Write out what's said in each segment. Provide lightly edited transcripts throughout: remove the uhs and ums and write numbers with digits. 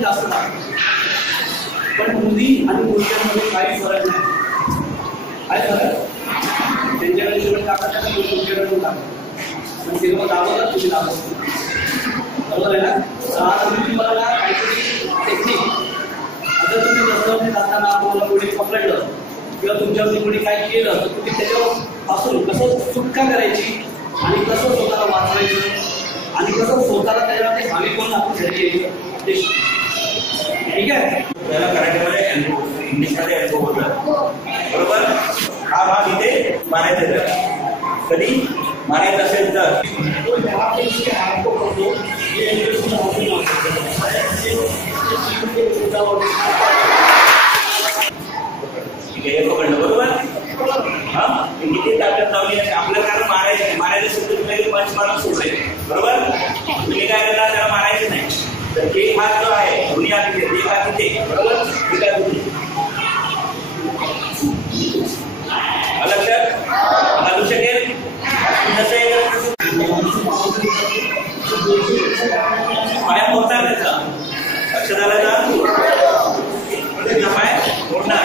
जास्त पण मुली आणि मुलांमध्ये काही फरक नाही. काय फरक? त्यांच्याकडे जेवढे टाकत तुमच्याकडे टाकत पण तेव्हा दाबवतात तुम्ही दाबवत बरोबर आहे ना. तुम्ही मला काहीतरी टेक्निक आता तुम्ही रस्त्यावरती जाताना तुम्हाला कोणी पकडलं किंवा तुमच्यावरती कोणी काय केलं तर तुम्ही त्याच्यावर पासून कसं सुटका करायची आणि कसं स्वतःला वाचवायचं आणि कसं स्वतःला त्याच्यामध्ये हमी करून आपण घरी यायचं ते ठीक आहे. त्याला कराटेमध्ये इंग्लिशमध्ये अनुभव होता बरोबर. हा भाग इथे मारायचा कधी मारायचं असेल तर पकडलं बरोबर. हा किती ताकद लावली आपलं कारण मारायचं असेल तर पंच मारून सोडले बरोबर. तुम्ही काय करणार त्याला मारायचं नाही तर एक हात जो आहे दोन्ही हात इथे एक हात इथे बरोबर. लक्षात घालू शकेल पाय मोडणार त्याचा लक्षात आलं का. पाय मोडणार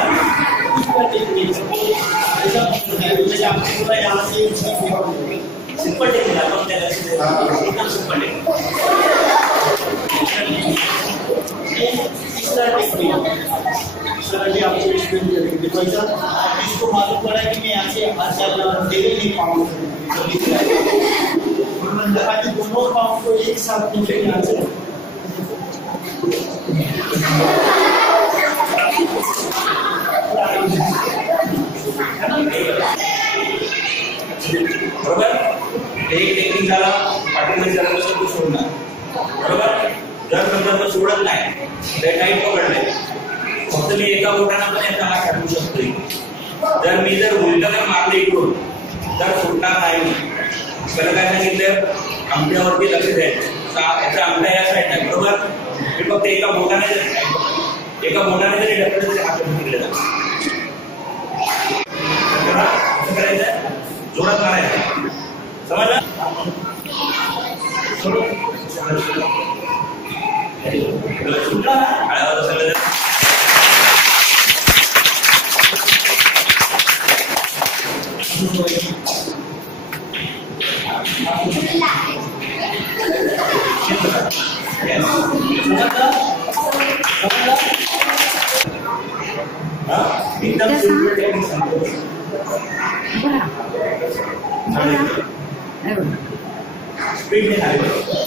सिंपल टेक्निक आपण त्याला एकदम सिंपल इसको मालूम पड़ा कि मैं यहाँ से तेरे नहीं पाऊँ दोनों पाँव को एक साथ नीचे यहाँ से बरोबर. एक टेक्निक झाला पाठीमध्ये जरा तो सोडणार बरोबर. जर समजा तो सोडत नाही तर टाईट पकडले फक्त मी एका बोटाने पण याचा हात काढू शकतो. जर मी जर उलट जर मारले इकडून तर सुटणार नाही. त्याला काय सांगितलं अंगठ्यावरती लक्ष द्यायचं. याचा अंगठा या साईडला बरोबर. मी फक्त एका बोटाने जरी ढकललं तरी हात पकडले जातात. कसं करायचं जोरात मारायचं समजलं. सुटला ना आळ्यावर सगळं एकदम सिंपल टेक्निक सांगतो. स्पीड नाही